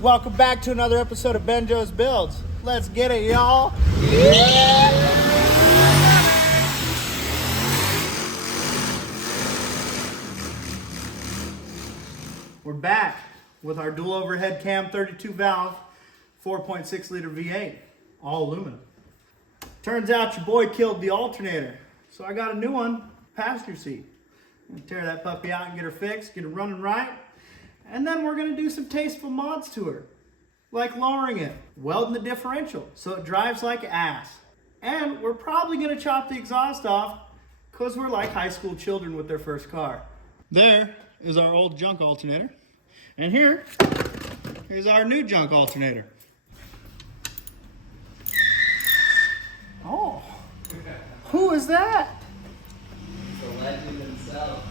Welcome back to another episode of Benjo's Builds. Let's get it, y'all. Yeah! We're back with our dual overhead cam 32 valve 4.6 liter V8, all aluminum. Turns out your boy killed the alternator, so I got a new one, passenger seat. I'm gonna tear that puppy out and get her fixed, get her running right, and then we're gonna do some tasteful mods to her. Like lowering it, welding the differential so it drives like ass. And we're probably gonna chop the exhaust off because we're like high school children with their first car. There is our old junk alternator. And here's our new junk alternator. Oh, who is that? The legend himself.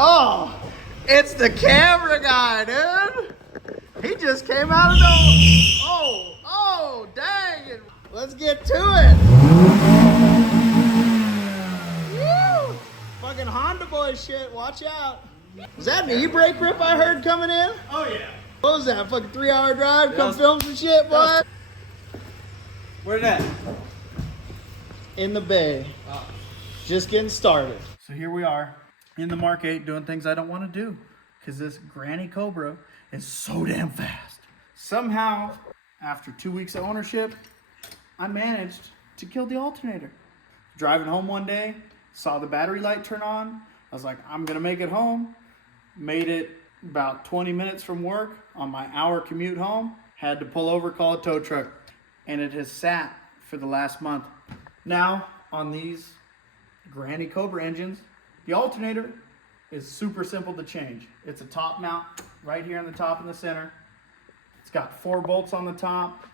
Oh, it's the camera guy, dude. He just came out of the... Oh, dang it. Let's get to it. Woo! Fucking Honda boy shit, watch out. Was that an e-brake rip I heard coming in? Oh yeah. What was that, fucking 3-hour drive? Come film some shit, boy. Where's that? In the bay. Just getting started. So here we are in the Mark 8 doing things I don't want to do because this Granny Cobra is so damn fast. Somehow, after 2 weeks of ownership, I managed to kill the alternator. Driving home one day, saw the battery light turn on. I was like, I'm gonna make it home. Made it about 20 minutes from work on my hour commute home. Had to pull over, call a tow truck. And it has sat for the last month. Now, on these Granny Cobra engines, the alternator is super simple to change. It's a top mount right here on the top in the center. It's got 4 bolts on the top,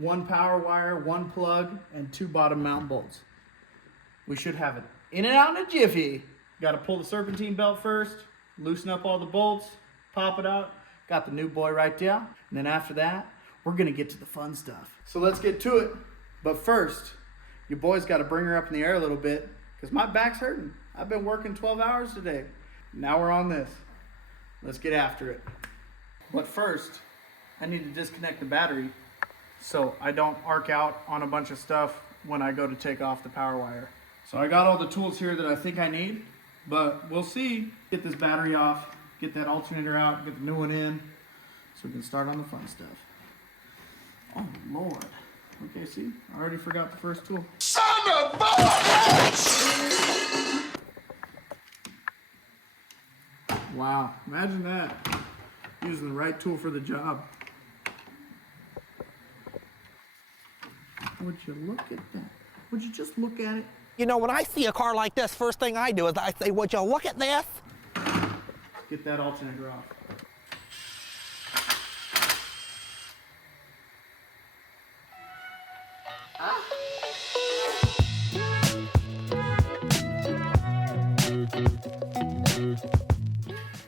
1 power wire, 1 plug, and 2 bottom mount bolts. We should have it in and out in a jiffy. Got to pull the serpentine belt first, loosen up all the bolts, pop it out. Got the new boy right there. And then after that, we're gonna get to the fun stuff. So let's get to it. But first, your boy's got to bring her up in the air a little bit because my back's hurting. I've been working 12 hours today. Now we're on this. Let's get after it. But first, I need to disconnect the battery so I don't arc out on a bunch of stuff when I go to take off the power wire. So I got all the tools here that I think I need, but we'll see. Get this battery off, get that alternator out, get the new one in, so we can start on the fun stuff. Oh Lord. Okay, see, I already forgot the first tool. Son of a bitch! Wow, imagine that. Using the right tool for the job. Would you look at that? Would you just look at it? You know, when I see a car like this, first thing I do is I say, would you look at this? Get that alternator off.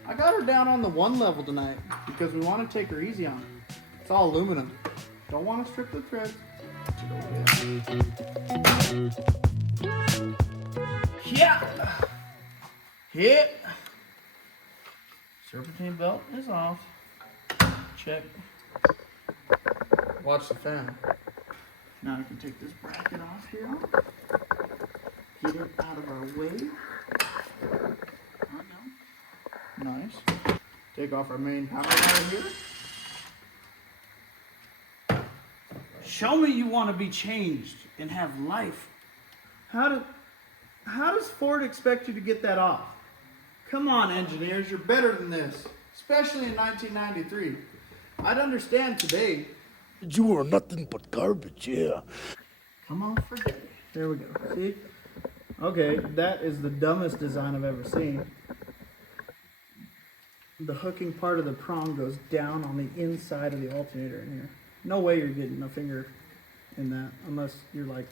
I got her down on the 1 level tonight because we want to take her easy on her. It's all aluminum. Don't want to strip the threads. Yeah. Hit. Serpentine belt is off. Check. Watch the fan. Now I can take this bracket off here. Get it out of our way. Nice. Take off our main power wire here. Show me you want to be changed and have life. How does Ford expect you to get that off? Come on, engineers, you're better than this. Especially in 1993. I'd understand today. You are nothing but garbage, yeah. Come on, forget it. There we go. See? Okay, that is the dumbest design I've ever seen. The hooking part of the prong goes down on the inside of the alternator in here. No way you're getting a finger in that unless you're like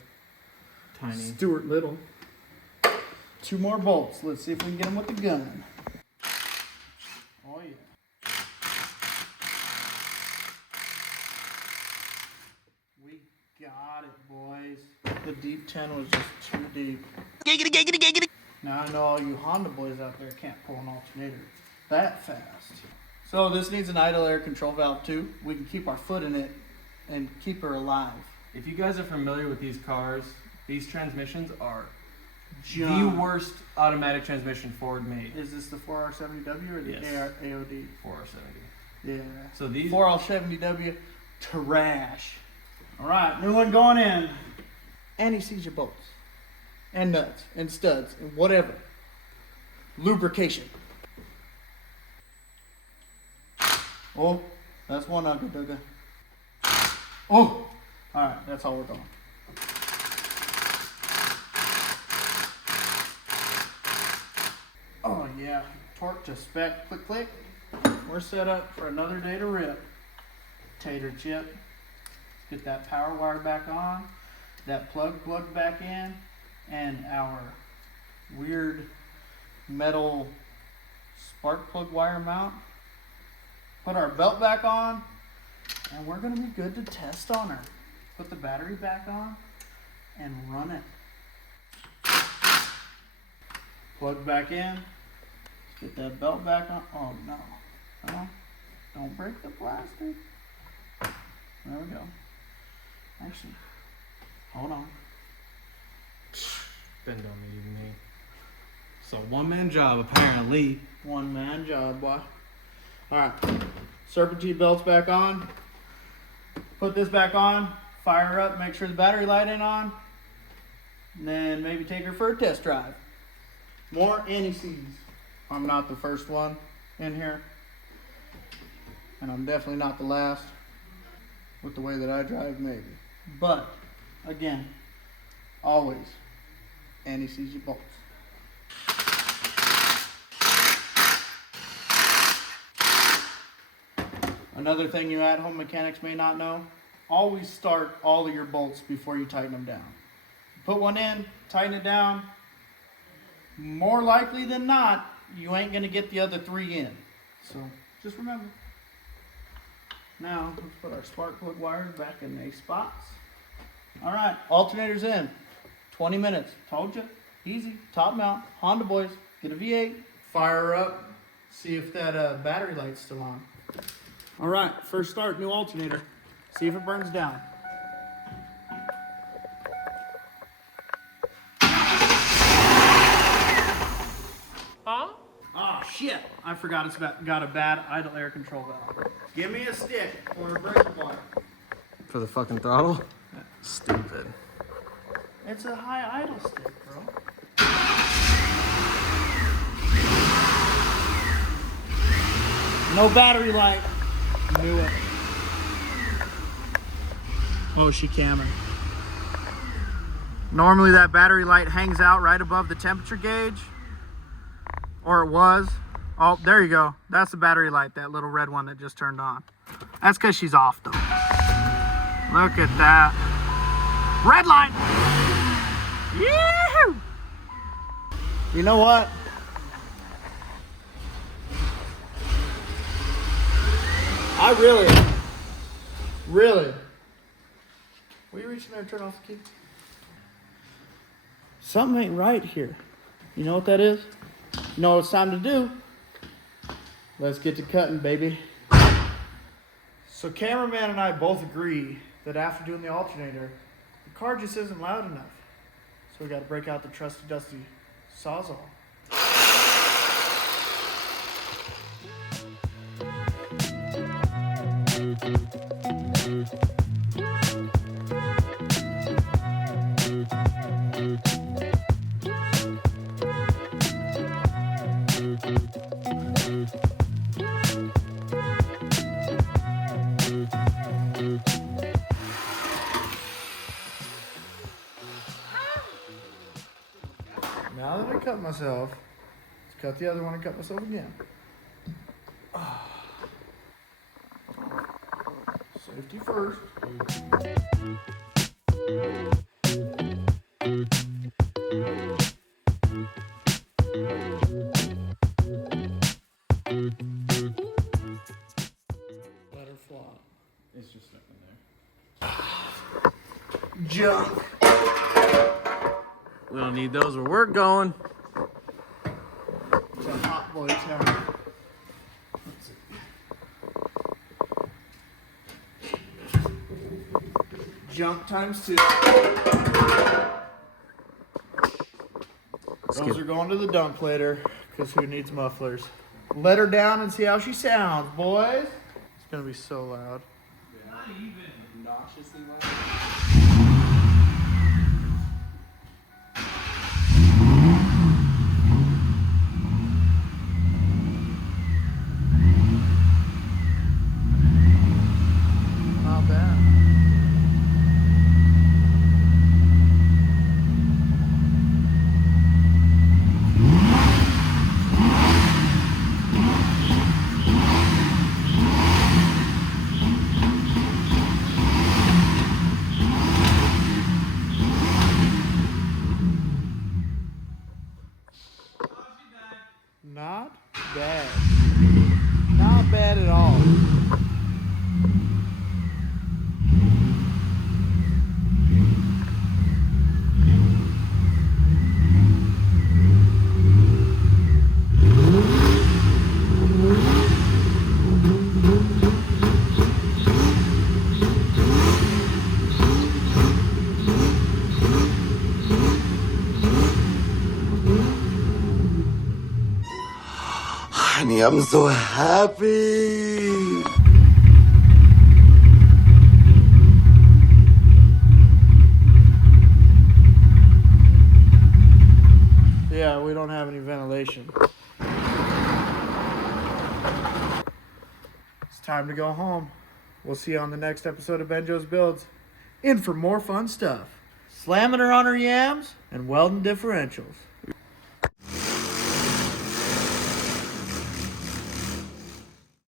Tiny. Stuart Little. 2 more bolts. Let's see if we can get them with the gun. Oh yeah. We got it, boys. The deep 10 was just too deep. Giggity, giggity, giggity. Now I know all you Honda boys out there can't pull an alternator. that fast. So this needs an idle air control valve too. We can keep our foot in it and keep her alive. If you guys are familiar with these cars, these transmissions are the Junk. worst automatic transmission Ford made. Is this the 4R70W or the Yes. AOD? 470. Yeah. So these 4R70W, trash. All right, new one going in. And he sees your bolts and nuts and studs and whatever. Lubrication. Oh, that's one ugga dugga. Oh, all right, that's all we're going. Oh yeah, torque to spec, click click. We're set up for another day to rip. Tater chip. Get that power wire back on, that plug plugged back in, and our weird metal spark plug wire mount. Put our belt back on, and we're gonna be good to test on her. Put the battery back on and run it. Plug back in. Get that belt back on. Oh no. No. Don't break the plastic. There we go. Actually, hold on. Ben don't need me. So one-man job apparently. One man job, boy. Alright. Serpentine belt's back on. Put this back on. Fire her up. Make sure the battery light ain't on. And then maybe take her for a test drive. More anti-seize. I'm not the first one in here. And I'm definitely not the last. With the way that I drive, maybe. But, again, always anti-seize your bolts. Another thing you at-home mechanics may not know, always start all of your bolts before you tighten them down. Put one in, tighten it down. More likely than not, you ain't gonna get the other three in. So, just remember. Now, let's put our spark plug wires back in their spots. All right, alternator's in. 20 minutes. Told you. Easy. Top mount. Honda boys. Get a V8. Fire her up. See if that battery light's still on. All right, first start, new alternator. See if it burns down. Oh shit, I forgot it's got a bad idle air control valve. Give me a stick or a brake bar. For the fucking throttle? Stupid. It's a high idle stick, bro. No battery light. Knew it. Oh, she camming. Normally that battery light hangs out right above the temperature gauge. Or it was. Oh, there you go. That's the battery light, that little red one that just turned on. That's because she's off, though. Look at that. Red light! Yee-hoo! You know what? I really. Will you reach in there and turn off the key? Something ain't right here. You know what that is? You know what it's time to do? Let's get to cutting, baby. So cameraman and I both agree that after doing the alternator, the car just isn't loud enough. So we gotta break out the trusty dusty Sawzall. Now that I cut myself, let's cut the other one and cut myself again. Safety first. Let her flop. It's just stuck in there. Junk. We don't need those where we're going. It's a hot boy town. Jump times 2. Those are going to the dump later, because who needs mufflers? Let her down and see how she sounds, boys. It's gonna be so loud. Not even obnoxiously loud. Not bad. Not bad. Not bad at all. Honey, I'm so happy. Yeah, we don't have any ventilation. It's time to go home. We'll see you on the next episode of Benjo's Builds. In for more fun stuff. Slamming her on her yams and welding differentials.